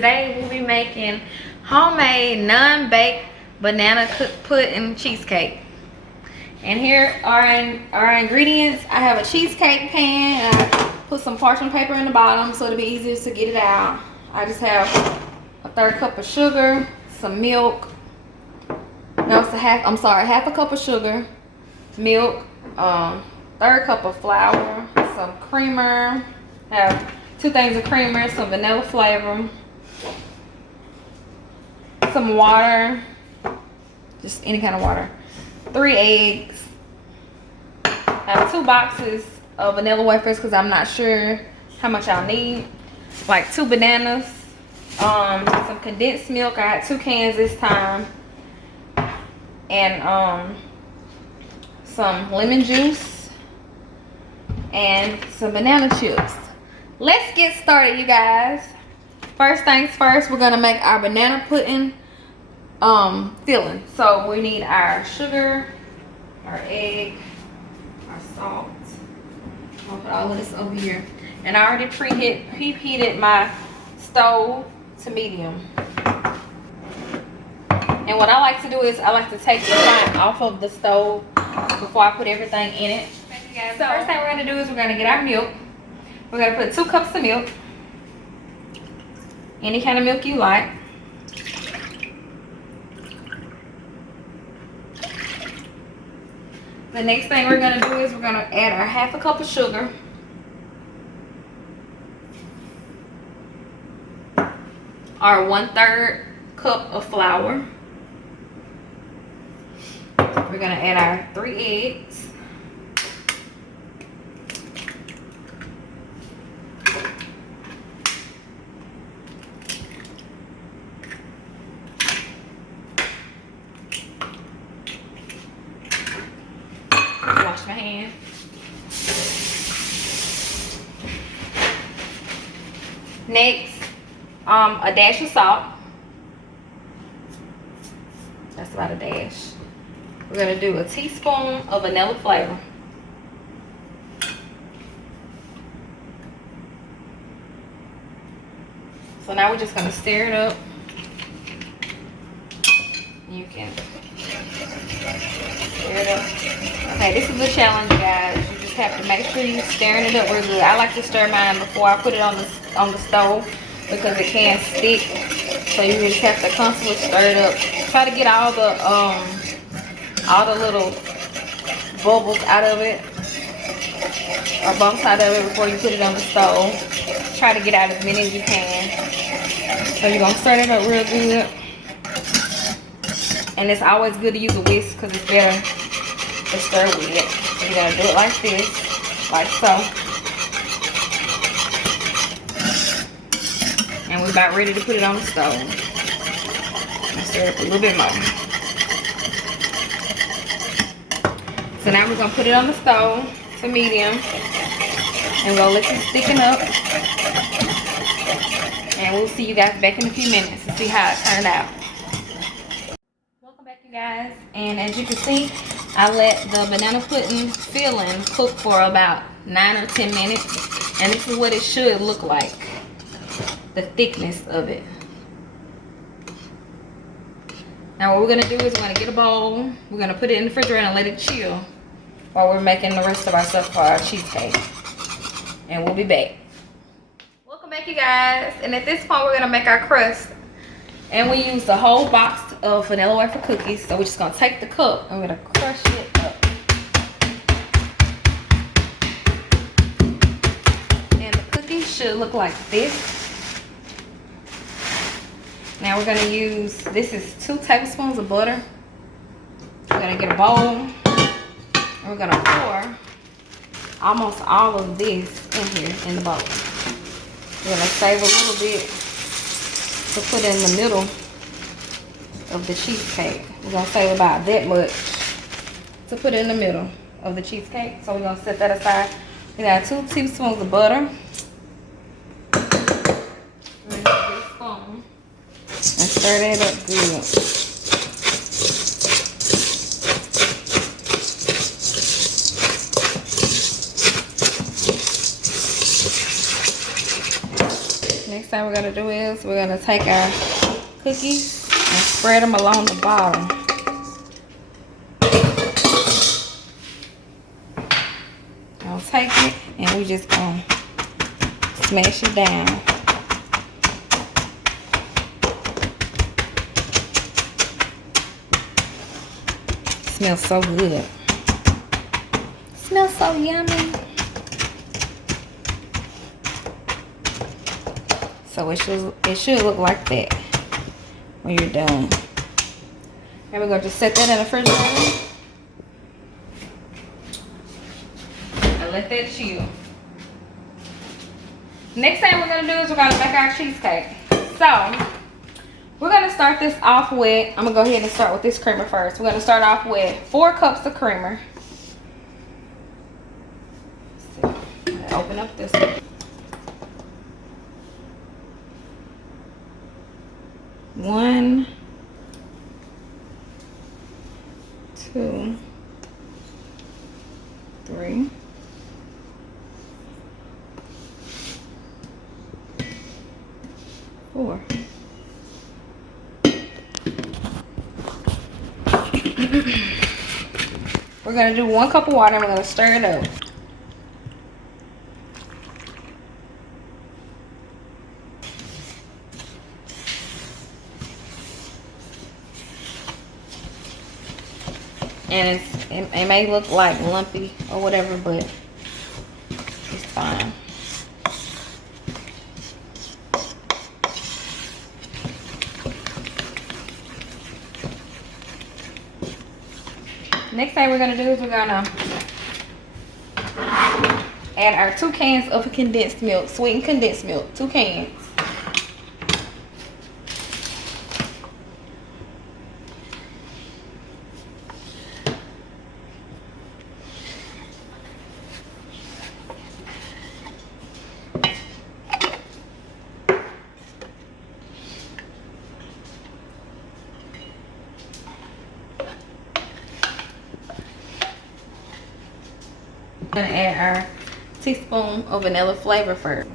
today we'll be making homemade non-baked banana pudding cheesecake. And here are our ingredients. I have a cheesecake pan, and I put some parchment paper in the bottom so it'll be easier to get it out. I just have a 1/3 cup of sugar, some milk. No, it's half a cup of sugar, milk, 1/3 cup of flour, some creamer. I have 2 things of creamer, some vanilla flavor, some water, just any kind of water, 3 eggs. I have 2 boxes of vanilla wafers because I'm not sure how much I'll need. Like 2 bananas, some condensed milk. I had 2 cans this time, and some lemon juice and some banana chips. Let's get started, you guys. First things first, we're gonna make our banana pudding filling. So we need our sugar, our egg, our salt. I'll put all of this over here. And I already preheated my stove to medium. And what I like to do is I like to take the frying off of the stove before I put everything in it. So first thing we're gonna do is we're gonna get our milk. We're gonna put 2 cups of milk. Any kind of milk you like. The next thing we're gonna do is we're gonna add our 1/2 cup of sugar. Our 1/3 cup of flour. We're gonna add our 3 eggs. Wash my hand. Next, a dash of salt. That's about a dash. We're gonna do a teaspoon of vanilla flavor. So now we're just gonna stir it up. You can stir it up. Okay, this is a challenge, guys. You just have to make sure you're stirring it up real good. I like to stir mine before I put it on the stove because it can stick. So you just have to constantly stir it up. Try to get all the little bubbles out of it, or bumps out of it before you put it on the stove. Try to get out as many as you can. So you're gonna stir it up real good. And it's always good to use a whisk because it's better to stir with it. So you gotta do it like this, like so. And we're about ready to put it on the stove. And stir it up a little bit more. So now we're gonna put it on the stove to medium. And we're gonna let it thicken up. And we'll see you guys back in a few minutes to see how it turned out. Welcome back, you guys. And as you can see, I let the banana pudding filling cook for about 9 or 10 minutes. And this is what it should look like. The thickness of it. Now what we're gonna do is we're gonna get a bowl. We're gonna put it in the refrigerator and let it chill while we're making the rest of our stuff for our cheesecake. And we'll be back. Welcome back, you guys. And at this point, we're gonna make our crust. And we use the whole box of vanilla wafer cookies. So we're just gonna take the cup and we're gonna crush it up. And the cookies should look like this. Now we're gonna use, this is 2 tablespoons of butter. We're gonna get a bowl. And we're gonna pour almost all of this in here in the bowl. We're gonna save a little bit to put in the middle of the cheesecake. We're gonna save about that much to put in the middle of the cheesecake. So we're gonna set that aside. We got 2 teaspoons of butter. We're gonna get a spoon and stir that up good. Next thing we're gonna gonna do is we're gonna take our cookies and spread them along the bottom. I'll take it and we just gonna smash it down. Smells so good. Smells so yummy. So it should look like that when you're done. And we're gonna just set that in the refrigerator and let that chill. Next thing we're gonna do is we're gonna make our cheesecake. So we're gonna start this off with, I'm gonna go ahead and start with this creamer first. We're gonna start off with 4 cups of creamer. Open up this one. 1, 2, 3, 4. We're gonna do 1 cup of water and we're gonna stir it up. And it may look like lumpy or whatever, but it's fine. Next thing we're gonna do is we're gonna add our 2 cans of condensed milk, sweetened condensed milk, 2 cans. We're gonna add our teaspoon of vanilla flavor first.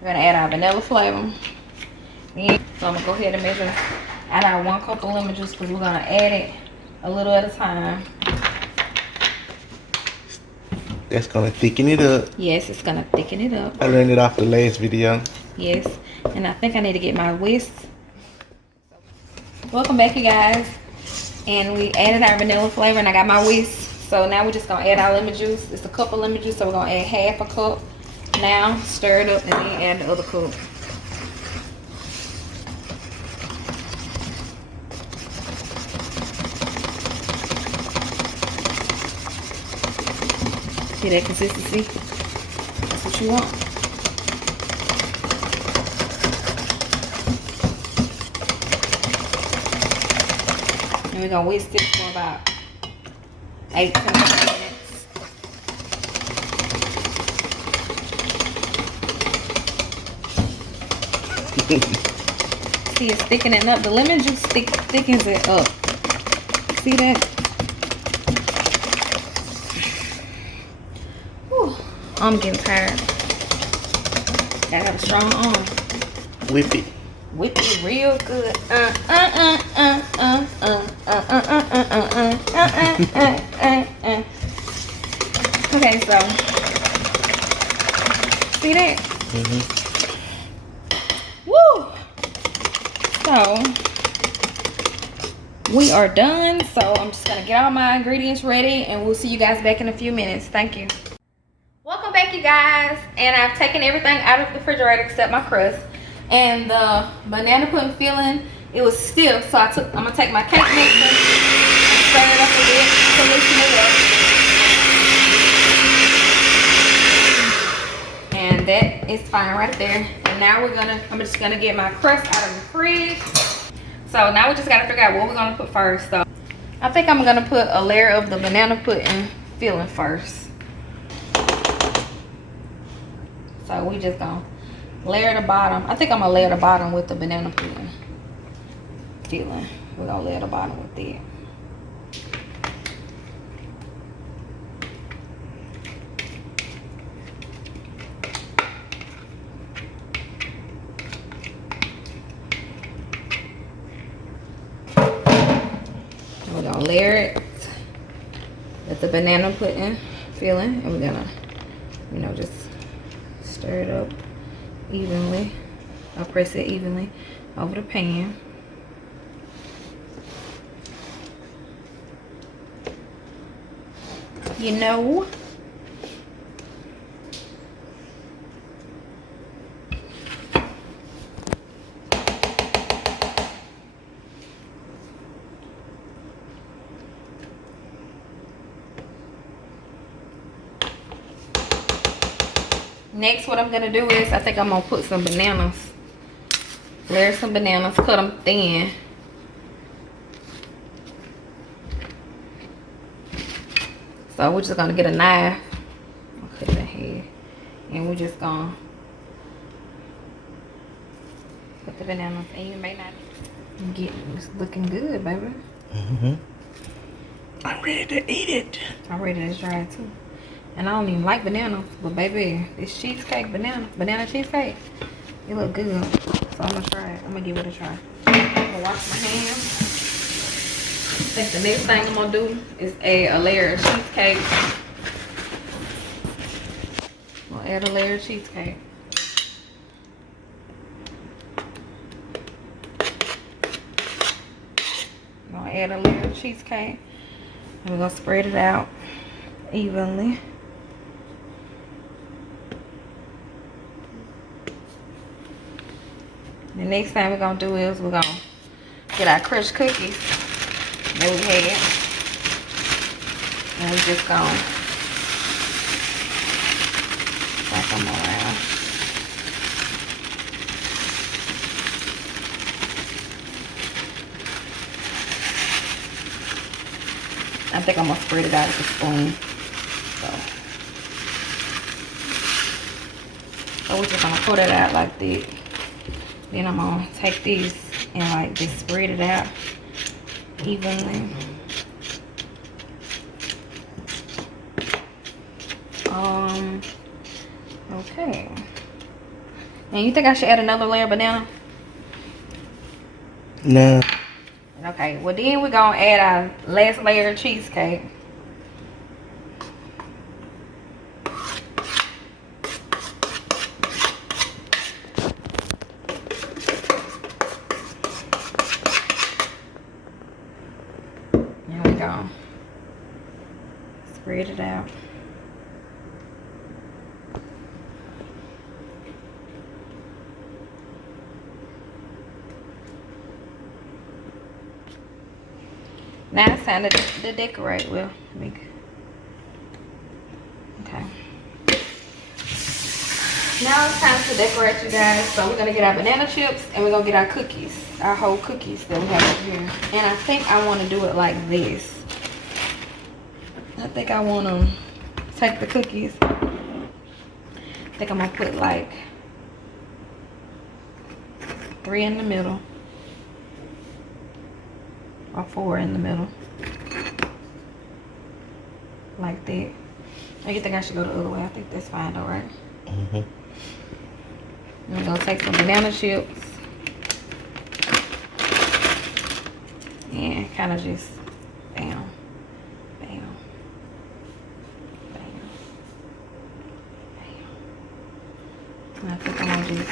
We're gonna add our vanilla flavor. And so I'm gonna go ahead and measure, add our 1 cup of lemon juice because we're gonna add it a little at a time. That's gonna thicken it up. Yes, it's gonna thicken it up. I learned it off the last video. Yes, and I think I need to get my whisk. Welcome back, you guys. And we added our vanilla flavor and I got my whisk. So now we're just gonna add our lemon juice. It's a cup of lemon juice, so we're gonna add half a cup. Now stir it up and then add the other cup. See that consistency? That's what you want. And we're gonna whisk this for about 8 to 9 minutes. See, it's thickening up. The lemon juice thickens it up. See that? Whew, I'm getting tired. Gotta have a strong arm. Whip it. Whip it real good. Okay, so see that? Woo! So we are done. So I'm just gonna get all my ingredients ready, and we'll see you guys back in a few minutes. Thank you. Welcome back, you guys. And I've taken everything out of the refrigerator except my crust. And the banana pudding filling, it was stiff, so I'm gonna take my cake mixer and stir it up a bit to loosen it up. And that is fine right there. And now I'm just gonna get my crust out of the fridge. So now we just gotta figure out what we're gonna put first. So I think I'm gonna put a layer of the banana pudding filling first. So we just gonna layer the bottom. I think I'm gonna layer the bottom with the banana pudding filling. We're gonna layer the bottom with it. gonna layer it with the banana pudding filling, and we're gonna, you know, just stir it up evenly. I'll press it evenly over the pan. You know. Next, what I'm gonna do is, I think I'm gonna put some bananas, layer some bananas, cut them thin. So we're just gonna get a knife, I'll cut the head, and we're just gonna put the bananas, and you may not get, it's looking good, baby. I'm ready to eat it. I'm ready to try it too. And I don't even like bananas, but baby, this cheesecake, banana cheesecake, it look good. So I'm gonna try it. I'm gonna give it a try. I'm gonna wash my hands. I think the next thing I'm gonna do is add a layer of cheesecake. I'm gonna add a layer of cheesecake. I'm gonna add a layer of cheesecake. And we're gonna spread it out evenly. The next thing we're gonna do is we're gonna get our crushed cookies that we had, and we're just gonna stack them around. I think I'm gonna spread it out with a spoon. So we're just gonna put it out like this. Then I'm gonna take these and like just spread it out evenly. Okay. And you think I should add another layer of banana? No. Okay, well then we're gonna add our last layer of cheesecake. There we go. Spread it out. Now it's time to decorate. Well, okay. Now it's time to decorate, you guys. So we're gonna get our banana chips and we're gonna get our cookies, our whole cookies that we have over here. And I think I want to do it like this. I think I want to take the cookies. I think I'm gonna put like 3 in the middle. Or 4 in the middle. Like that. Or you think I should go the other way? I think that's fine though, right? I'm gonna take some banana chips. And kind of just bam, bam, bam, bam. And I think I'm gonna just,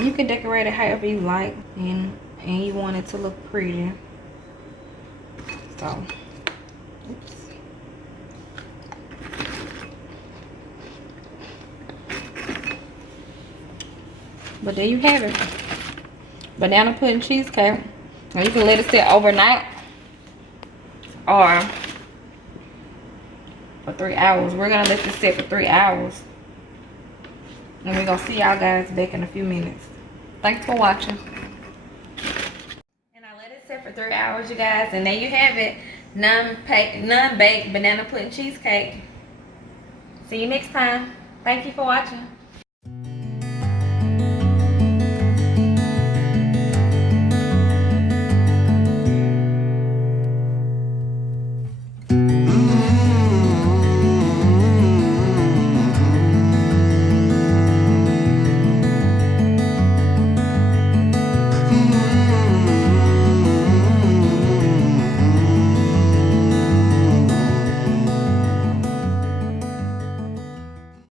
you can decorate it however you like, and you want it to look pretty. So, oops. But there you have it. Banana pudding cheesecake. Now you can let it sit overnight or for 3 hours. We're gonna let this sit for 3 hours. And we're gonna see y'all guys back in a few minutes. Thanks for watching. And I let it sit for 3 hours, you guys, and there you have it. Non-baked banana pudding cheesecake. See you next time. Thank you for watching.